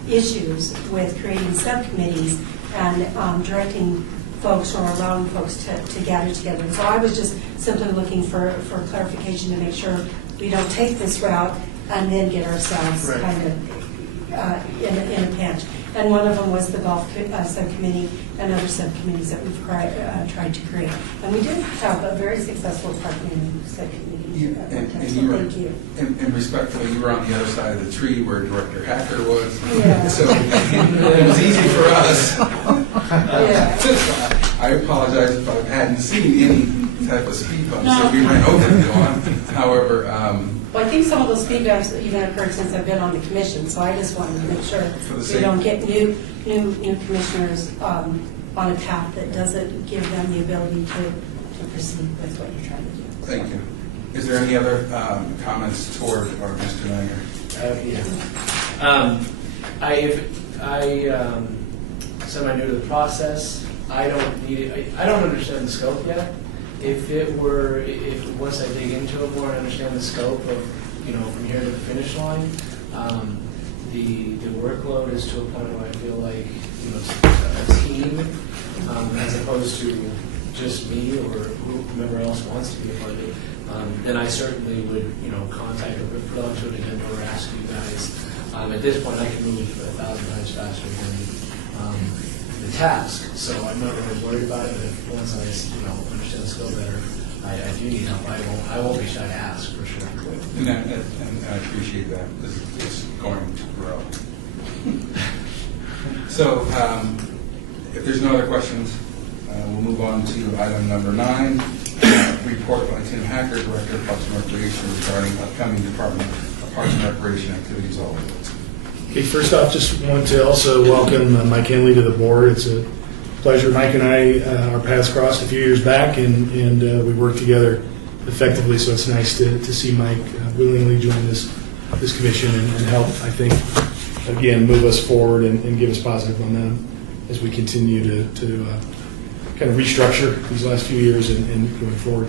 issues with creating subcommittees and directing folks or allowing folks to gather together. So I was just simply looking for clarification to make sure we don't take this route and then get ourselves kind of in a pinch. And one of them was the golf subcommittee and other subcommittees that we've tried to create. And we did have a very successful parking subcommittee. Thank you. And respectfully, you were on the other side of the tree where Director Hacker was. Yeah. So it was easy for us. I apologize if I hadn't seen any type of speed bumps that we ran over to on. However, well, I think some of those speed bumps even occurred since I've been on the commission, so I just wanted to make sure we don't get new commissioners on a path that doesn't give them the ability to proceed with what you're trying to do. Thank you. Is there any other comments toward or Mr. Langer? Yeah. If I semi-new to the process, I don't need it. I don't understand the scope yet. If once I dig into it more and understand the scope of, from here to the finish line, the workload is to a point where I feel like, a team, as opposed to just me or whomever else wants to be a part of it, then I certainly would, contact or put onto an agenda or ask you guys. At this point, I can move 1,000 times faster than the task, so I'm not really worried about it. But once I, understand the scope better, I do need help. I won't be shy to ask for sure. And I appreciate that. It's going to grow. So, if there's no other questions, we'll move on to item number 9, report by Tim Hacker, Director of Parks and Recreation, regarding upcoming Department of Parks and Recreation activities all over. Okay, first off, just want to also welcome Mike Henley to the board. It's a pleasure. Mike and I, our paths crossed a few years back, and we worked together effectively, so it's nice to see Mike willingly join this commission and help, I think, again, move us forward and give us positive momentum as we continue to kind of restructure these last few years and going forward.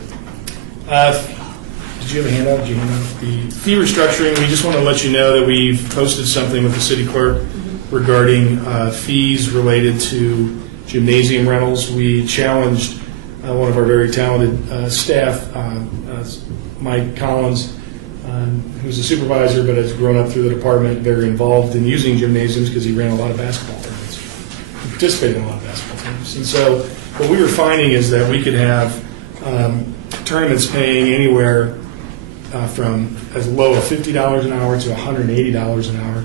Did you have a handout? Did you hand out the fee restructuring? We just want to let you know that we've posted something with the city clerk regarding fees related to gymnasium rentals. We challenged one of our very talented staff, Mike Collins, who's a supervisor but has grown up through the department, very involved in using gymnasiums because he ran a lot of basketball tournaments. He participated in a lot of basketball tournaments. And so what we were finding is that we could have tournaments paying anywhere from as low as $50 an hour to $180 an hour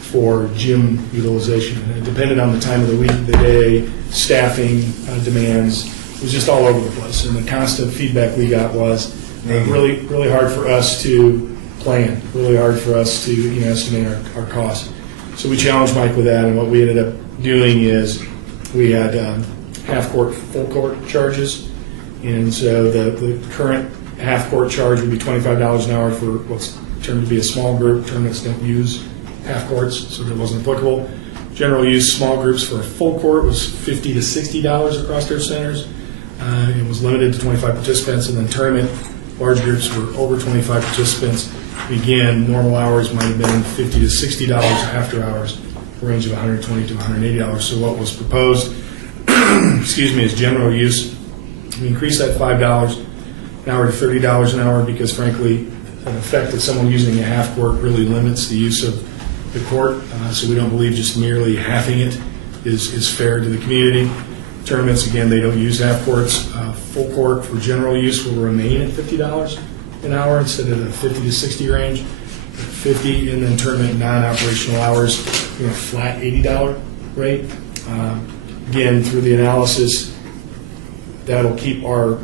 for gym utilization. And it depended on the time of the week, the day, staffing demands. It was just all over the place. And the constant feedback we got was really, really hard for us to plan, really hard for us to estimate our costs. So we challenged Mike with that, and what we ended up doing is we had half-court, full-court charges. And so the current half-court charge would be $25 an hour for what's termed to be a small group. Tournaments don't use half-courts, so that wasn't applicable. General use small groups for a full court was $50 to $60 across their centers. It was limited to 25 participants, and then tournament large groups were over 25 participants. Again, normal hours might have been $50 to $60 after hours, a range of $120 to $180. So what was proposed, is general use. We increased that $5 an hour to $30 an hour because, frankly, the effect of someone using a half court really limits the use of the court. So we don't believe just merely halving it is fair to the community. Tournaments, again, they don't use half courts. Full court for general use will remain at $50 an hour instead of the 50 to 60 range. 50, and then tournament non-operational hours, flat $80 rate. Again, through the analysis, that'll keep our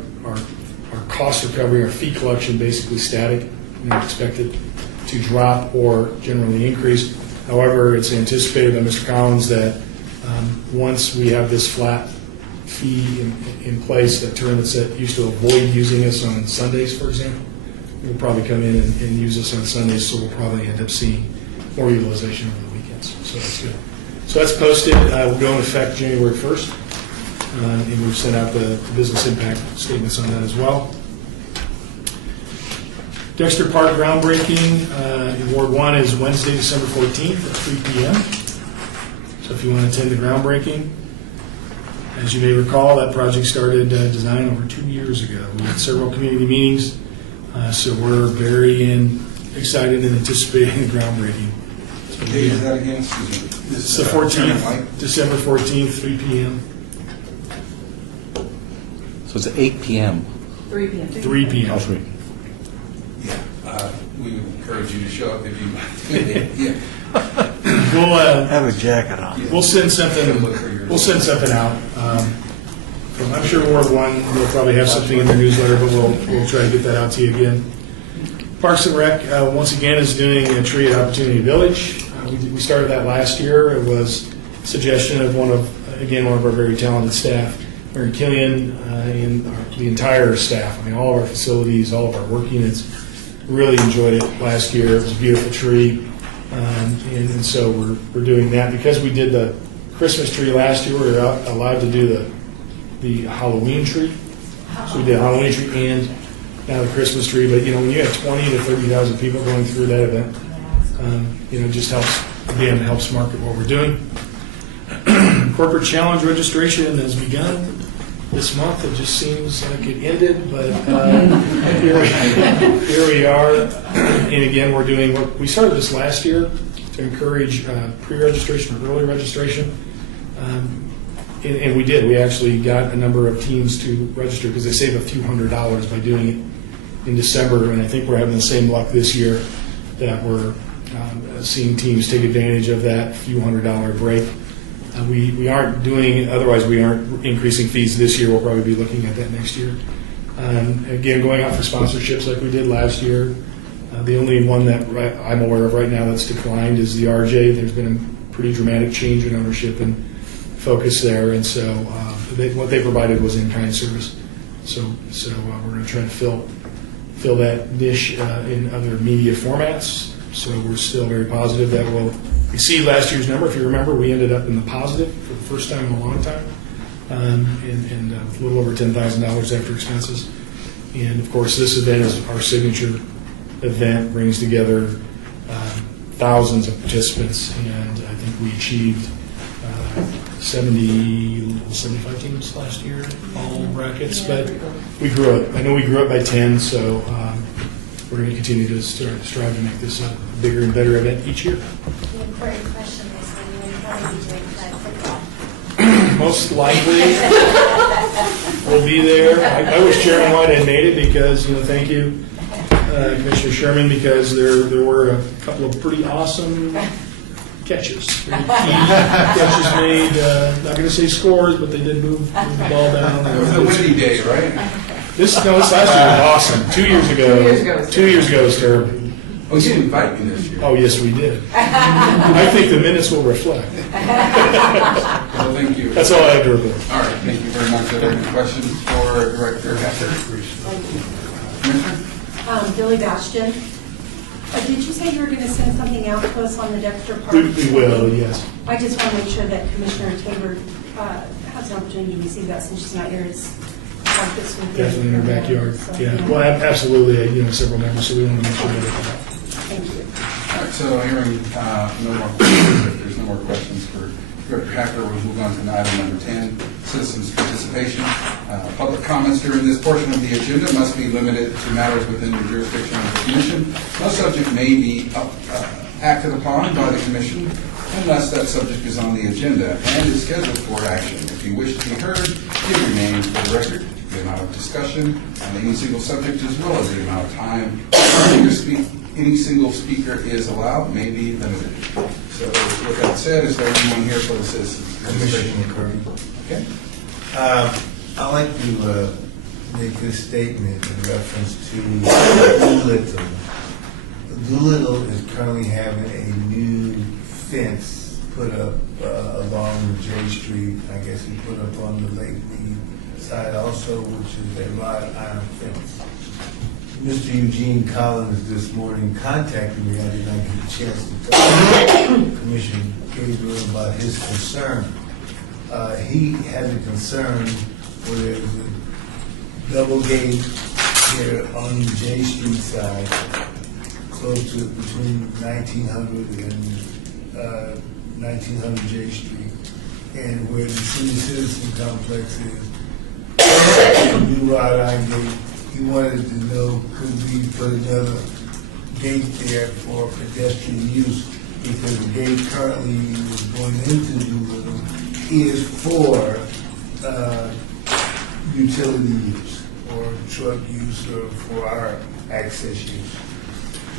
cost recovery, our fee collection basically static. We don't expect it to drop or generally increase. However, it's anticipated by Mr. Collins that once we have this flat fee in place, that tournaments that used to avoid using us on Sundays, for example, will probably come in and use us on Sundays, so we'll probably end up seeing more utilization over the weekends. So that's good. So that's posted. Will go into effect January 1st, and we've sent out the business impact statements on that as well. Dexter Park groundbreaking in Ward 1 is Wednesday, December 14th at 3 p.m. So if you want to attend the groundbreaking, as you may recall, that project started design over 2 years ago. We had several community meetings, so we're very excited and anticipating the groundbreaking. So, What date is that again? Excuse me. It's the 14th, December 14th, 3 p.m. So it's 8 p.m. 3 p.m. 3 p.m. Oh, 3. Yeah. We would encourage you to show up if you yeah. We'll Have a jacket on. we'll send something. We'll send something out. I'm sure Ward 1 will probably have something in their newsletter, but we'll try to get that out to you again. Parks and Rec once again is doing a tree at Opportunity Village. We started that last year. It was a suggestion of one of our very talented staff, Mary Killian, and the entire staff. I mean, all of our facilities, all of our work units really enjoyed it last year. It was a beautiful tree. And so we're doing that. Because we did the Christmas tree last year, we were allowed to do the Halloween tree. So we did a Halloween tree and now the Christmas tree. But, when you have 20 to 30,000 people going through that event, it just helps market what we're doing. Corporate Challenge registration has begun this month. It just seems like it ended, but here we are. And again, we're doing we started this last year to encourage pre-registration or early registration. And we did. We actually got a number of teams to register because they save a few $100s by doing it in December. And I think we're having the same luck this year that we're seeing teams take advantage of that few $100 break. We aren't doing, otherwise we aren't increasing fees this year. We'll probably be looking at that next year. Again, going out for sponsorships like we did last year. The only one that I'm aware of right now that's declined is the RJ. There's been a pretty dramatic change in ownership and focus there, and so what they provided was in-kind service. So we're going to try to fill that niche in other media formats. So we're still very positive that we'll exceed last year's number. If you remember, we ended up in the positive for the first time in a long time, and a little over $10,000 after expenses. And of course, this event is our signature event, brings together thousands of participants, and I think we achieved 75 teams last year, all brackets, but we grew up. I know we grew up by 10, so we're going to continue to strive to make this a bigger and better event each year. The important question is when you will probably be doing flag football. Most likely, we'll be there. I wish Chairman White had made it because, thank you, Commissioner Sherman, because there were a couple of pretty awesome catches. Very key catches made. Not going to say scores, but they did move the ball down. It was a windy day, right? This last year was awesome. 2 years ago. 2 years ago was terrible. Oh, you didn't invite me this year. Oh, yes, we did. I think the minutes will reflect. Well, thank you. That's all I have to report. All right, thank you very much. Are there any questions for Director Hacker? Commissioner? Billy Bastian, did you say you were going to send something out to us on the Dexter Park? We will, yes. I just want to make sure that Commissioner Tabor has an opportunity to receive that since she's not here. It's this with Definitely in her backyard. So, Yeah. Well, absolutely. Several members, so we want to make sure that they come out. Thank you. All right, so hearing no more questions, if there's no more questions for Director Hacker, we'll move on to item number 10, citizens' participation. Public comments during this portion of the agenda must be limited to matters within the jurisdiction of the Commission. No subject may be acted upon by the Commission unless that subject is on the agenda and is scheduled for action. If you wish to be heard, give your name for the record, the amount of discussion on any single subject, as well as the amount of time any single speaker is allowed may be limited. So with that said, is there anyone here for the citizens? Commissioner Kirby. Okay. I'd like to make this statement in reference to Doolittle. Doolittle is currently having a new fence put up along J Street. I guess he put up on the Lake Mead side also, which is a wrought iron fence. Mr. Eugene Collins this morning contacted me. I did not get a chance to talk to Commissioner Gabriel about his concern. He had a concern where there's a double gate here on the J Street side, close to between 1900 and 1900 J Street, and where the senior citizen complex is, the new wrought iron gate. He wanted to know, could we put another gate there for pedestrian use, because the gate currently is going into Doolittle is for utility use or truck use or for our access use.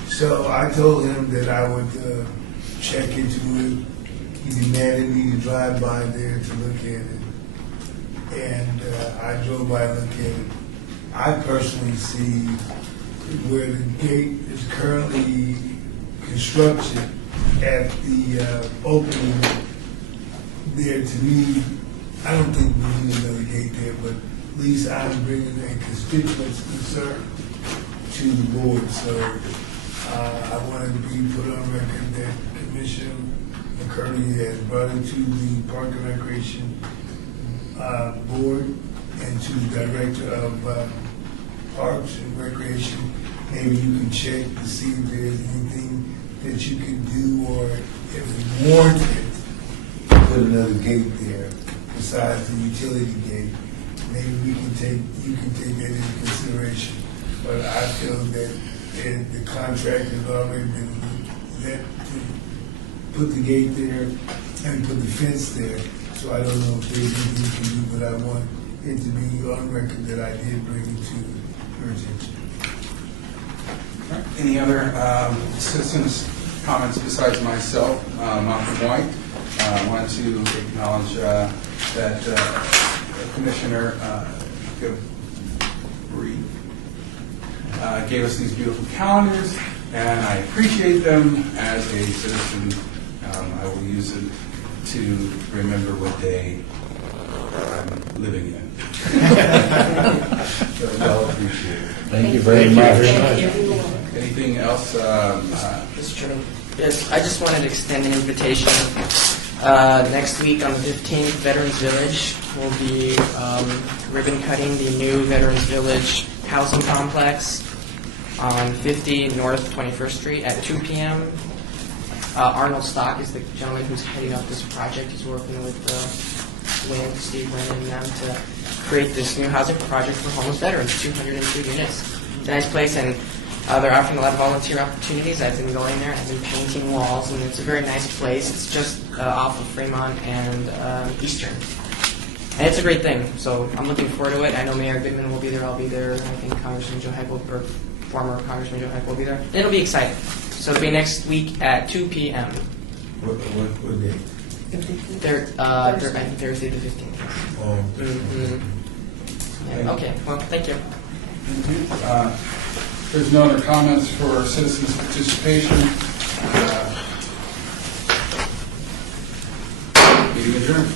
So I told him that I would check into it. He demanded me to drive by there to look at it, and I drove by and looked at it. I personally see where the gate is currently constructed at the opening there. To me, I don't think we need another gate there, but at least I'm bringing a constituents concern to the board. So I wanted to be put on record that Commissioner McCurdy has brought it to the Park and Recreation Board and to the Director of Parks and Recreation. Maybe you can check to see if there's anything that you can do, or if it's warranted to put another gate there besides the utility gate. Maybe you can take that into consideration. But I feel that the contract has already been let to put the gate there and put the fence there. So I don't know if there's anything you can do, but I want it to be on record that I did bring it to your attention. Any other citizens' comments besides myself? Malcolm White. I want to acknowledge that Commissioner gave us these beautiful calendars, and I appreciate them as a citizen. I will use it to remember what day I'm living in. So well appreciated. Thank you very much. Anything else? Mr. Chairman, yes, I just wanted to extend an invitation. Next week on the 15th, Veterans Village will be ribbon cutting the new Veterans Village housing complex on 50 North 21st Street at 2 p.m. Arnold Stock is the gentleman who's heading up this project. He's working with Steve Wynn and them to create this new housing project for homeless veterans, 202 units. It's a nice place, and they're offering a lot of volunteer opportunities. I've been going there, I've been painting walls, and it's a very nice place. It's just off of Fremont and Eastern. And it's a great thing, so I'm looking forward to it. I know Mayor Goodman will be there, I'll be there, I think Congressman Joe Heck or former Congressman Joe Heck will be there. And it'll be exciting. So it'll be next week at 2 p.m. What day? I think Thursday the 15th. Oh, Yeah, okay, well, thank you. There's no other comments for citizens' participation. Meeting adjourned.